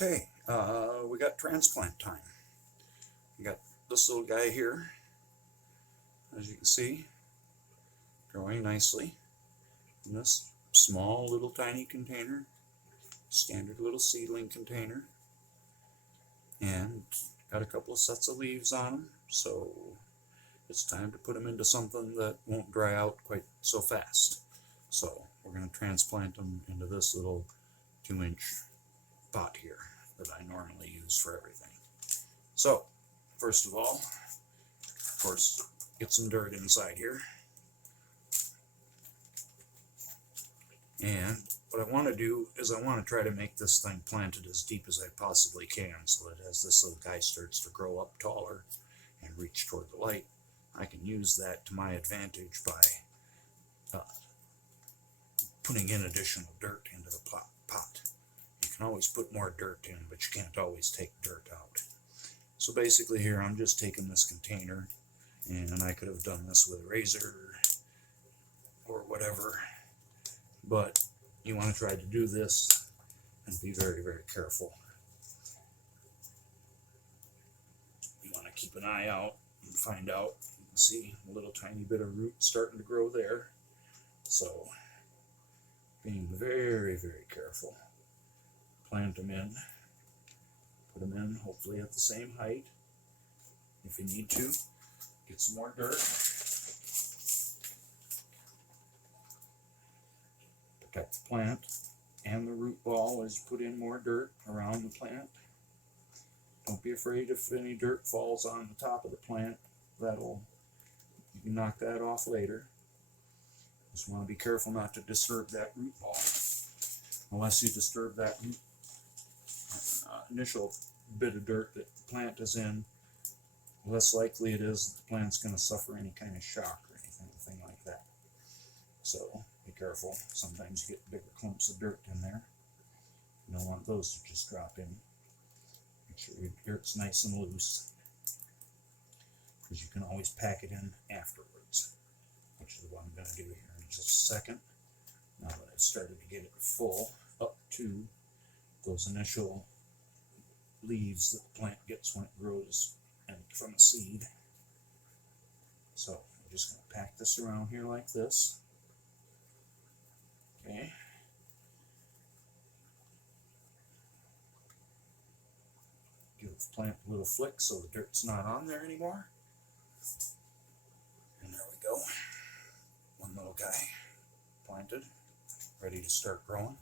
Okay, we got transplant time. We got this little guy here, as you can see, growing nicely in this small little tiny container, standard little seedling container, and got a couple of sets of leaves on them, so it's time to put them into something that won't dry out quite so fast. So we're going to transplant them into this little 2-inch pot here that I normally use for everything. So first of all, of course, get some dirt inside here. And what I want to do is I want to try to make this thing planted as deep as I possibly can, so that as this little guy starts to grow up taller and reach toward the light, I can use that to my advantage by putting in additional dirt into the pot. You can always put more dirt in, but you can't always take dirt out. So basically here I'm just taking this container, and I could have done this with a razor or whatever, but you want to try to do this and be very, very careful. You want to keep an eye out and find out. You can see a little tiny bit of root starting to grow there. So being very, very careful. Plant them in. Put them in hopefully at the same height. If you need to, get some more dirt. Protect the plant and the root ball as you put in more dirt around the plant. Don't be afraid if any dirt falls on the top of the plant. You can knock that off later. Just want to be careful not to disturb that root ball. Unless you disturb that initial bit of dirt that the plant is in, less likely it is that the plant's going to suffer any kind of shock or anything like that. So be careful. Sometimes you get bigger clumps of dirt in there. You don't want those to just drop in. Make sure your dirt's nice and loose, because you can always pack it in afterwards, which is what I'm going to do here in just a second. Now that I've started to get it full up to those initial leaves that the plant gets when it grows and from a seed. So I'm just going to pack this around here like this. Okay. Give the plant a little flick so the dirt's not on there anymore. And there we go. One little guy planted, ready to start growing.